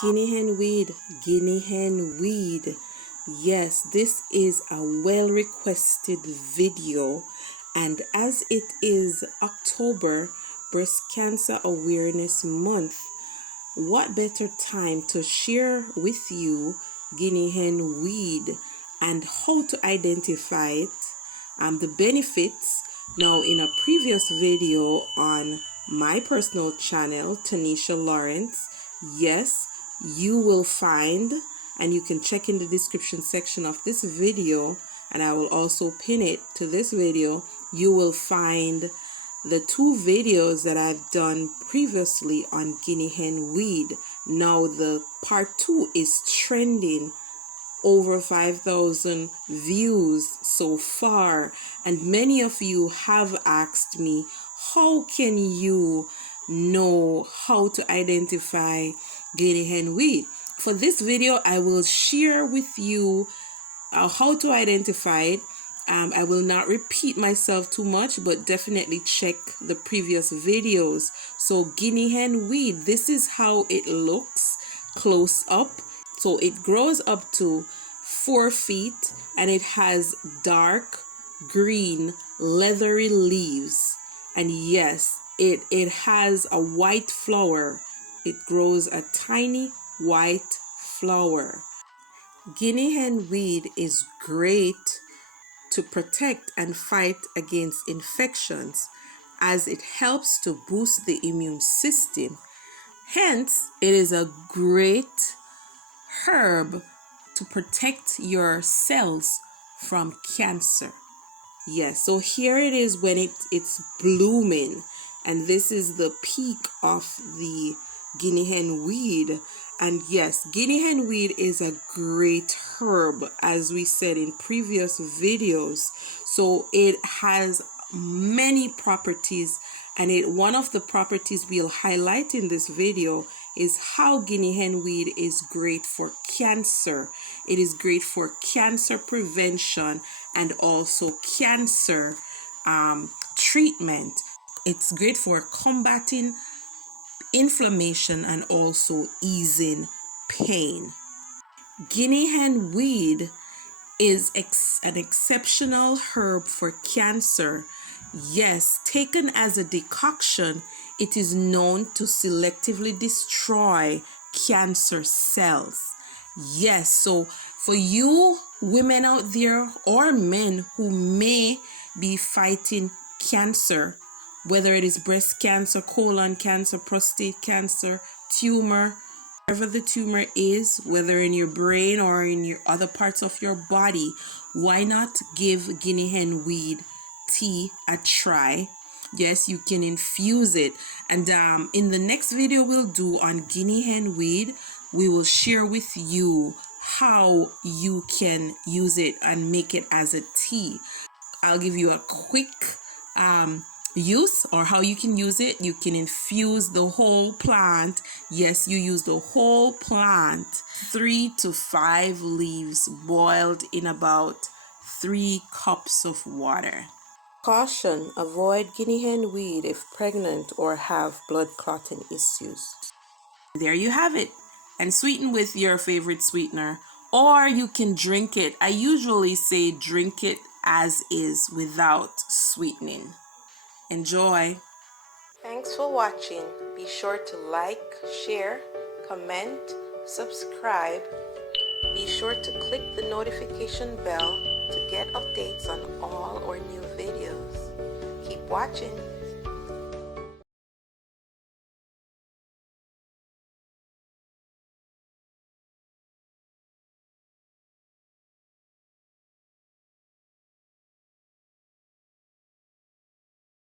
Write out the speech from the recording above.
Guinea hen weed, guinea hen weed. Yes, this is a well requested video, and as it is October, Breast Cancer Awareness Month, what better time to share with you guinea hen weed and how to identify it, the benefits. Now, in a previous video on my personal channel, Tanisha Lawrence, yes, you will find, and you can check in the description section of this video, and I will also pin it to this video. You will find the two videos that I've done previously on guinea hen weed. Now the part 2 is trending, over 5,000 views so far, and many of you have asked me, how can you know how to identify guinea hen weed? For this video, I will share with you how to identify it. I will not repeat myself too much, but definitely check the previous videos. So guinea hen weed, this is how it looks close up. So it grows up to 4 feet and it has dark green leathery leaves. And yes, it has a white flower. It grows a tiny white flower. Guinea hen weed is great to protect and fight against infections, as it helps to boost the immune system. Hence, it is a great herb to protect your cells from cancer. Yes, so here it is when it's blooming, and this is the peak of the guinea hen weed. And yes, guinea hen weed is a great herb, as we said in previous videos. So it has many properties, and one of the properties we'll highlight in this video is how guinea hen weed is great for cancer. It is great for cancer prevention and also cancer treatment. It's great for combating inflammation and also easing pain. Guinea hen weed is an exceptional herb for cancer. Yes, taken as a decoction, it is known to selectively destroy cancer cells. Yes, so for you women out there or men who may be fighting cancer, whether it is breast cancer, colon cancer, prostate cancer, tumor, wherever the tumor is, whether in your brain or in your other parts of your body, why not give guinea hen weed tea a try? Yes, you can infuse it. And in the next video we'll do on guinea hen weed, we will share with you how you can use it and make it as a tea. I'll give you a quick use, or how you can use it. You can infuse the whole plant. Yes, you use the whole plant, 3 to 5 leaves boiled in about 3 cups of water. Caution: avoid guinea hen weed if pregnant or have blood clotting issues. There you have it, and sweeten with your favorite sweetener, or you can drink it. I usually say drink it as is without sweetening. Enjoy. Thanks for watching. Be sure to like, share, comment, subscribe. Be sure to click the notification bell to get updates on all our new videos. Keep watching.